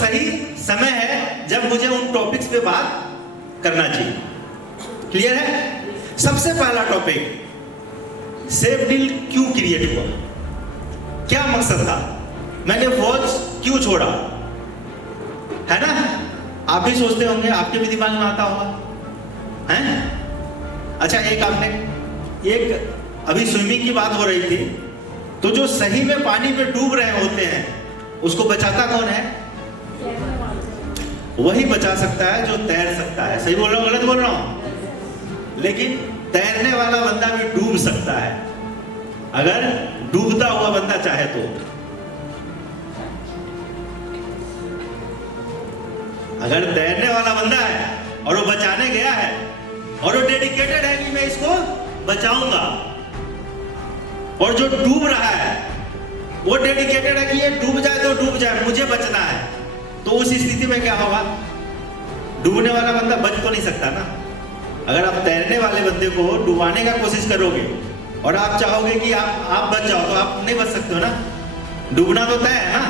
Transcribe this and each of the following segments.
सही समय है जब मुझे उन टॉपिक्स पे बात करना चाहिए। क्लियर है? सबसे पहला टॉपिक, सेफ डील क्यों क्रिएट हुआ, क्या मकसद था, मैंने फौज क्यों छोड़ा, है ना? आप भी सोचते होंगे, आपके भी दिमाग में आता होगा, हैं? अच्छा, एक अभी स्विमिंग की बात हो रही थी, तो जो सही में पानी में डूब रहे होते हैं उसको बचाता कौन है? वही बचा सकता है जो तैर सकता है। सही बोल रहा हूँ, गलत बोल रहा हूँ? लेकिन तैरने वाला बंदा भी डूब सकता है, अगर डूबता हुआ बंदा चाहे तो। अगर तैरने वाला बंदा है और वो बचाने गया है और वो डेडिकेटेड है कि मैं इसको बचाऊंगा, और जो डूब रहा है वो डेडिकेटेड है कि ये डूब जाए तो डूब जाए, मुझे बचना है, तो उस स्थिति में क्या होगा? डूबने वाला बंदा बच तो नहीं सकता ना। अगर आप तैरने वाले बंदे को डुबाने का कोशिश करोगे और आप चाहोगे कि आप बच जाओ, तो आप नहीं बच सकते हो ना, डूबना तो तय है ना।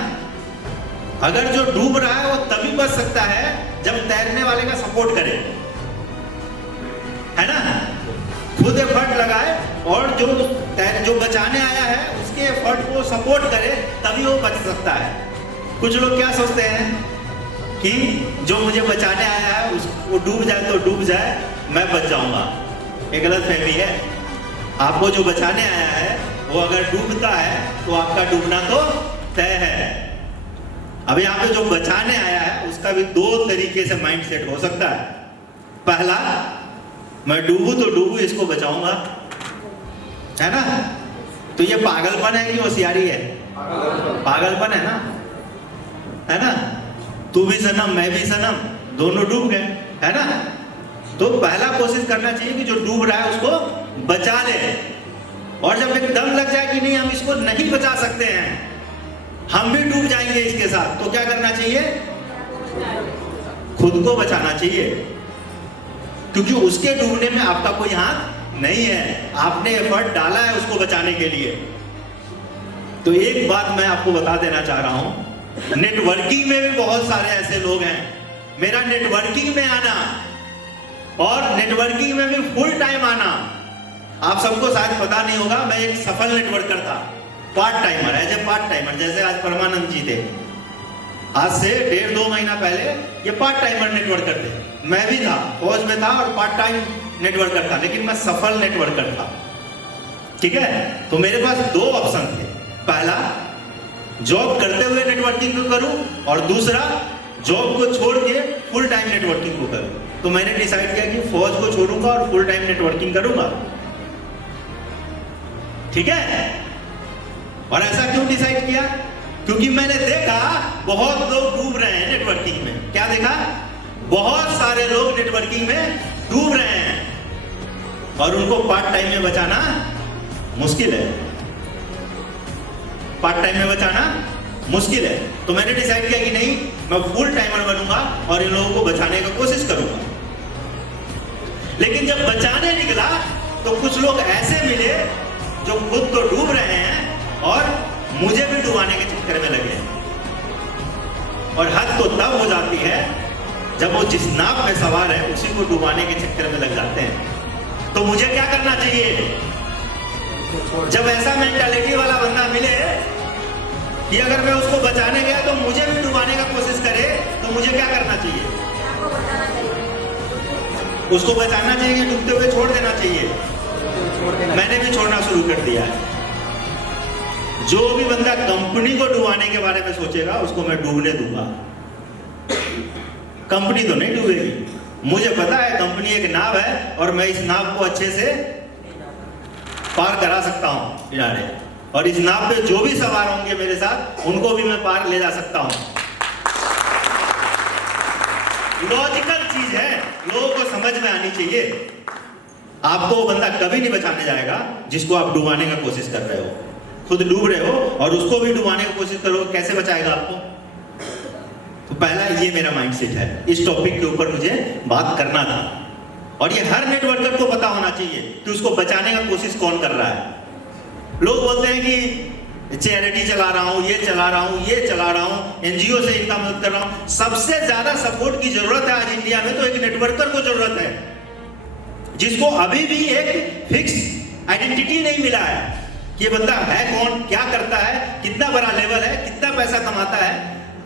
अगर जो डूब रहा है वो तभी बच सकता है जब तैरने वाले का सपोर्ट करे, है ना? खुद एफर्ट लगाए और जो बचाने आया है उसके एफर्ट को सपोर्ट करे, तभी वो बच सकता है। कुछ लोग क्या सोचते हैं कि जो मुझे बचाने आया है वो डूब जाए तो डूब जाए, मैं बच जाऊंगा। ये गलत फहमी है। आपको जो बचाने आया है वो अगर डूबता है तो आपका डूबना तो तय है। अब यहाँ पे जो बचाने आया है उसका भी दो तरीके से माइंड सेट हो सकता है। पहला, मैं डूबू तो डूबू, इसको बचाऊंगा, है ना? तो ये पागलपन है कि होशियारी है? पागलपन है ना, है ना? तू भी सनम मैं भी सनम, दोनों डूब गए, है ना? तो पहला कोशिश करना चाहिए कि जो डूब रहा है उसको बचा ले, और जब एकदम लग जाए कि नहीं हम इसको नहीं बचा सकते हैं, हम भी डूब जाएंगे इसके साथ, तो क्या करना चाहिए? खुद को बचाना चाहिए, क्योंकि उसके डूबने में आपका कोई हाथ नहीं है, आपने एफर्ट डाला है उसको बचाने के लिए। तो एक बात मैं आपको बता देना चाह रहा हूं, नेटवर्किंग में भी बहुत सारे ऐसे लोग हैं। मेरा नेटवर्किंग में आना और नेटवर्किंग में भी फुल टाइम आना, आप सबको शायद पता नहीं होगा, मैं एक सफल नेटवर्कर था, part timer, as a part timer. जैसे आज परमानंद जी थे, आज से 1.5-2 महीना पहले ये पार्ट टाइमर नेटवर्कर थे। मैं भी था, फौज में था और पार्ट टाइम नेटवर्कर था, लेकिन मैं सफल नेटवर्कर था। ठीक है? तो मेरे पास दो ऑप्शन थे, पहला जॉब करते हुए नेटवर्किंग को करूं, और दूसरा जॉब को छोड़ के फुल टाइम नेटवर्किंग को करूं। तो मैंने डिसाइड किया कि फौज को छोड़ूंगा और फुल टाइम नेटवर्किंग करूंगा। ठीक है? और ऐसा क्यों डिसाइड किया? क्योंकि मैंने देखा बहुत लोग डूब रहे हैं नेटवर्किंग में। क्या देखा? बहुत सारे लोग नेटवर्किंग में डूब रहे हैं और उनको पार्ट टाइम में बचाना मुश्किल है। पार्ट टाइम में बचाना मुश्किल है। तो मैंने डिसाइड किया कि नहीं, मैं फुल टाइमर बनूंगा और इन लोगों को बचाने की कोशिश करूंगा। लेकिन जब बचाने निकला तो कुछ लोग ऐसे मिले जो खुद तो डूब रहे हैं और मुझे भी डुबाने के चक्कर में लगे। और हद तो तब हो जाती है जब वो जिस नाव में सवार है उसी को डुबाने के चक्कर में लग जाते हैं। तो मुझे क्या करना चाहिए? जब ऐसा मेंटालिटी वाला बंदा मिले कि अगर मैं उसको बचाने गया तो मुझे भी डुबाने का कोशिश करे, तो मुझे क्या करना चाहिए? उसको बचाना चाहिए, डूबते हुए छोड़ देना चाहिए। मैंने भी छोड़ना शुरू कर दिया है। जो भी बंदा कंपनी को डुबाने के बारे में सोचेगा उसको मैं डूबने दूंगा। कंपनी तो नहीं डूबेगी। मुझे पता है कंपनी एक नाव है और मैं इस नाव को अच्छे से पार करा सकता हूं किनारे, और इस नाव पे जो भी सवार होंगे मेरे साथ उनको भी मैं पार ले जा सकता हूं। लॉजिकल चीज है, लोगों को समझ में आनी चाहिए। आपको वो बंदा कभी नहीं बचाने जाएगा जिसको आप डुबाने का कोशिश कर रहे हो। खुद डूब रहे हो और उसको भी डुबाने की कोशिश करो, कैसे बचाएगा आपको? तो पहला ये मेरा माइंडसेट है। इस टॉपिक के ऊपर मुझे बात करना था, और ये हर नेटवर्कर को पता होना चाहिए कि उसको बचाने का कोशिश कौन कर रहा है। लोग बोलते हैं कि चैरिटी चला रहा हूँ, ये चला रहा हूँ, ये चला रहा हूँ, एनजीओ से इनका मदद कर रहा हूँ। सबसे ज्यादा सपोर्ट की जरूरत है आज इंडिया में तो एक नेटवर्कर को जरूरत है, जिसको अभी भी एक फिक्स आइडेंटिटी नहीं मिला है कि ये बंदा है कौन, क्या करता है, कितना बड़ा लेवल है, कितना पैसा कमाता है।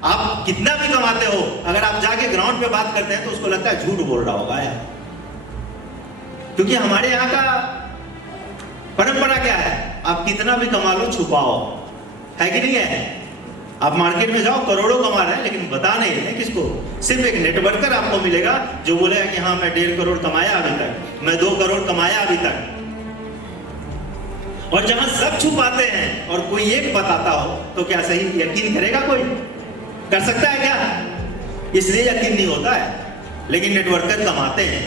आप कितना भी कमाते हो, अगर आप जाके ग्राउंड पे बात करते हैं तो उसको लगता है झूठ बोल रहा होगा यार, क्योंकि हमारे यहाँ का परंपरा क्या है, आप कितना भी कमा लो छुपाओ, है कि नहीं है। आप मार्केट में जाओ, करोड़ों कमा रहे हैं लेकिन बता नहीं है किसको। सिर्फ एक नेटवर्कर आपको मिलेगा जो बोलेगा कि हाँ मैं 1.5 करोड़ कमाया अभी तक, मैं 2 करोड़ कमाया अभी तक। और जहां सब छुपाते हैं और कोई एक बताता हो तो क्या सही यकीन करेगा? कोई कर सकता है क्या? इसलिए यकीन नहीं होता है, लेकिन नेटवर्कर कमाते हैं।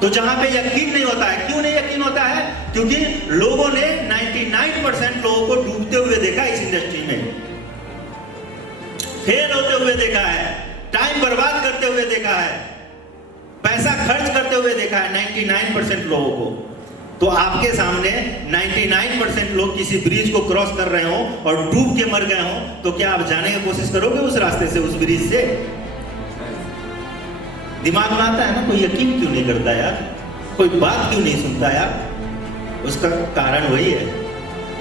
तो जहां पे यकीन नहीं होता है, क्यों नहीं यकीन होता है? क्योंकि लोगों ने 99% लोगों को डूबते हुए देखा, इस इंडस्ट्री में फेल होते हुए देखा है, टाइम बर्बाद करते हुए देखा है, पैसा खर्च करते हुए देखा है 99% लोगों को। तो आपके सामने 99% लोग किसी ब्रिज को क्रॉस कर रहे हो और डूब के मर गए हो, तो क्या आप जाने की कोशिश करोगे उस रास्ते से, उस ब्रिज से? दिमाग में आता है ना, कोई यकीन क्यों नहीं करता यार, कोई बात क्यों नहीं सुनता यार? उसका कारण वही है।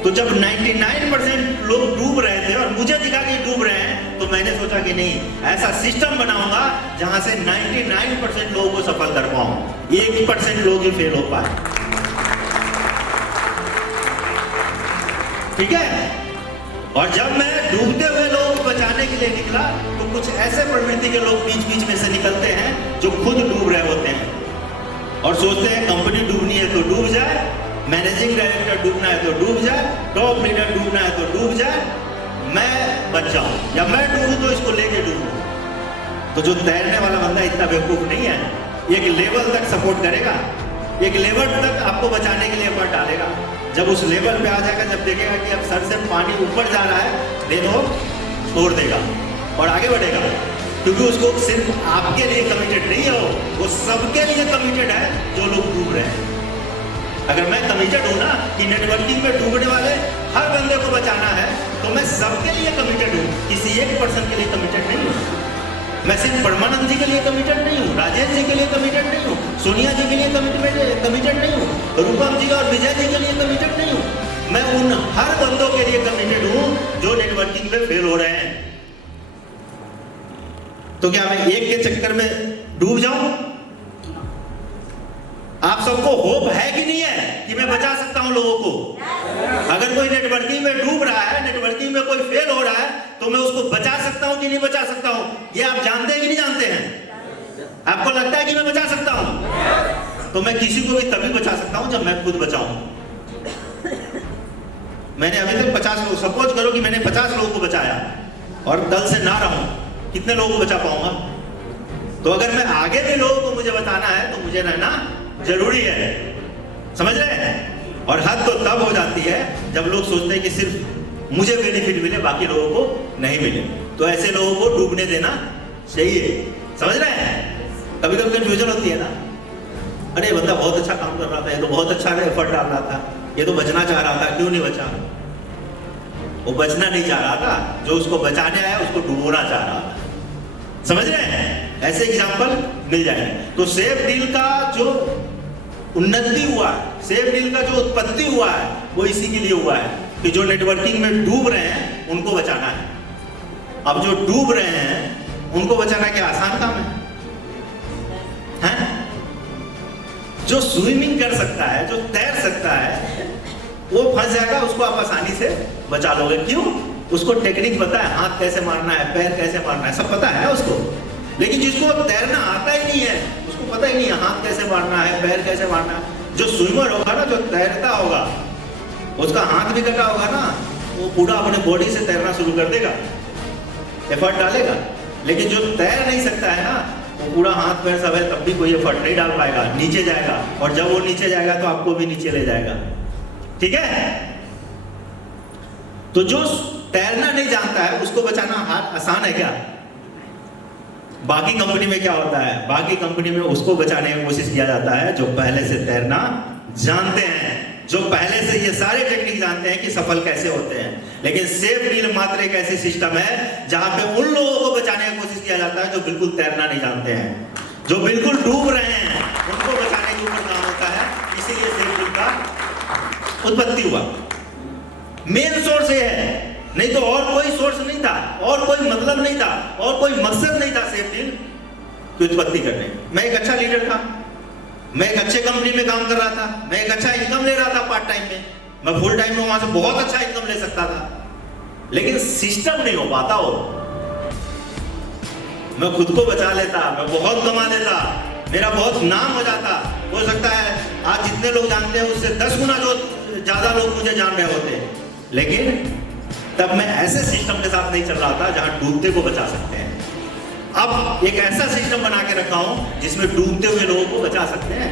तो जब 99% लोग डूब रहे थे और मुझे दिखा कि डूब रहे हैं, तो मैंने सोचा कि नहीं, ऐसा सिस्टम बनाऊंगा जहां से 99% लोगों को सफल कर पाऊं, 1% लोग ही फेल हो पाए। ठीक है। और जब मैं डूबते हुए लोगों को बचाने के लिए निकला तो कुछ ऐसे प्रवृत्ति के लोग बीच बीच में से निकलते हैं जो खुद डूब रहे होते हैं और सोचते हैं कंपनी डूबनी है तो डूब जाए, मैनेजिंग डायरेक्टर डूबना है तो डूब जाए, टॉप लीडर डूबना है तो डूब जाए, मैं बच जाऊं या मैं डूबूं तो इसको लेके डूबूं। तो जो तैरने वाला बंदा इतना बेवकूफ नहीं है, एक लेवल तक सपोर्ट करेगा, एक लेवल तक आपको बचाने के लिए एफर्ट डालेगा। जब उस लेवल पे आ जाएगा, जब देखेगा कि अब सर से पानी ऊपर जा रहा है, देन वो छोड़ देगा और आगे बढ़ेगा, क्योंकि उसको सिर्फ आपके लिए कमिटेड नहीं है, वो सबके लिए कमिटेड है जो लोग डूब रहे हैं। अगर मैं कमिटेड हूं ना कि नेटवर्किंग में डूबने वाले हर बंदे को बचाना है, तो मैं सबके लिए कमिटेड हूं, किसी एक पर्सन के लिए कमिटेड नहीं हूं। मैं सिर्फ परमानंद जी के लिए कमिटेड नहीं हूँ, राजेश जी के लिए कमिटेड नहीं हूँ, सोनिया जी के लिए कमिटेड नहीं हूँ, रूपम जी और विजय जी के लिए कमिटेड नहीं हूँ। मैं उन हर बंदों के लिए कमिटेड हूँ जो नेटवर्किंग में फेल हो रहे हैं। तो क्या मैं एक के चक्कर में डूब जाऊं? आप सबको होप है कि नहीं है कि मैं बचा सकता हूं लोगों को? अगर कोई नेटवर्किंग में डूब रहा है, नेटवर्किंग में कोई फेल हो रहा है, तो मैं उसको बचा सकता हूं कि नहीं बचा सकता हूं? ये आप जानते हैं कि नहीं जानते हैं? आपको लगता है कि मैं बचा सकता हूं? तो मैं किसी को भी तभी बचा सकता हूं जब मैं खुद बचाऊं। मैंने अभी तक 50 लोग, सपोज करो कि मैंने 50 लोगों को बचाया और कल से ना रहूं, कितने लोगों को बचा पाऊंगा? तो अगर मैं आगे भी लोगों को मुझे बताना है तो मुझे रहना जरूरी है, समझ रहे हैं? और हद तो तब हो जाती है जब लोग सोचते हैं कि सिर्फ मुझे बेनिफिट मिले, बाकी लोगों को नहीं मिले। तो ऐसे लोगों को डूबने देना चाहिए, समझ रहे हैं? कभी कभी कंफ्यूजन होती है ना, अरे बंदा बहुत अच्छा काम कर रहा था, ये तो बहुत अच्छा एफर्ट डाल रहा था, ये तो बचना चाह रहा था, क्यों नहीं बचा? वो बचना नहीं चाह रहा था, जो उसको बचाने आया उसको डुबोना चाह रहा था, समझ रहे हैं? ऐसे एग्जाम्पल मिल जाए। तो सेफ डील का जो उन्नति हुआ है, सेफ डील का जो उत्पत्ति हुआ है, वो इसी के लिए हुआ है कि जो नेटवर्किंग में डूब रहे हैं उनको बचाना है। अब जो डूब रहे हैं उनको बचाना क्या आसान काम है? जो स्विमिंग कर सकता है, जो तैर सकता है, वो फंस जाएगा, उसको आप आसानी से बचा लोगे। क्यों? उसको टेक्निक पता है, हाथ कैसे मारना है, पैर कैसे मारना है, सब पता है उसको। लेकिन जिसको तैरना आता ही नहीं है, उसको पता ही नहीं है हाथ कैसे मारना है, पैर कैसे मारना है। जो स्विमर होगा ना, जो तैरता होगा, उसका हाथ भी कटा होगा ना, वो पूरा अपने बॉडी से तैरना शुरू कर देगा, एफर्ट डालेगा। लेकिन जो तैर नहीं सकता है ना, वो पूरा हाथ पैर सब है, तब भी कोई एफर्ट नहीं डाल पाएगा, नीचे जाएगा, और जब वो नीचे जाएगा तो आपको भी नीचे ले जाएगा। ठीक है? तो जो तैरना नहीं जानता है उसको बचाना आसान है क्या? बाकी कंपनी में क्या होता है? बाकी कंपनी में उसको बचाने की कोशिश किया जाता है जो पहले से तैरना जानते हैं। जो पहले से ये सारे टेक्निक जानते हैं कि सफल कैसे होते हैं। लेकिन सेफ डील मात्र एक ऐसी सिस्टम है जहां पे उन लोगों को बचाने की कोशिश किया जाता है जो बिल्कुल तैरना नहीं जानते हैं, जो बिल्कुल डूब रहे हैं, उनको बचाने के ऊपर काम होता है। इसीलिए सेफ डील का उत्पत्ति हुआ। मेन सोर्स ये है, नहीं तो और कोई सोर्स नहीं था, और कोई मतलब नहीं था, और कोई मकसद नहीं था सेफ डील की उत्पत्ति करने। मैं एक अच्छा लीडर था, मैं एक अच्छे कंपनी में काम कर रहा था, मैं एक अच्छा इनकम ले रहा था पार्ट टाइम में, मैं फुल टाइम में वहां से बहुत अच्छा इनकम ले सकता था, लेकिन सिस्टम नहीं हो पाता हो। मैं खुद को बचा लेता, मैं बहुत कमा लेता, मेरा बहुत नाम हो जाता। हो सकता है आज जितने लोग जानते हैं उससे 10 गुना जो ज्यादा लोग मुझे जान रहे होते, लेकिन तब मैं ऐसे सिस्टम के साथ नहीं चल रहा था जहां डूबते को बचा सकते हैं। अब एक ऐसा सिस्टम बना के रखा हूं जिसमें डूबते हुए लोगों को बचा सकते हैं।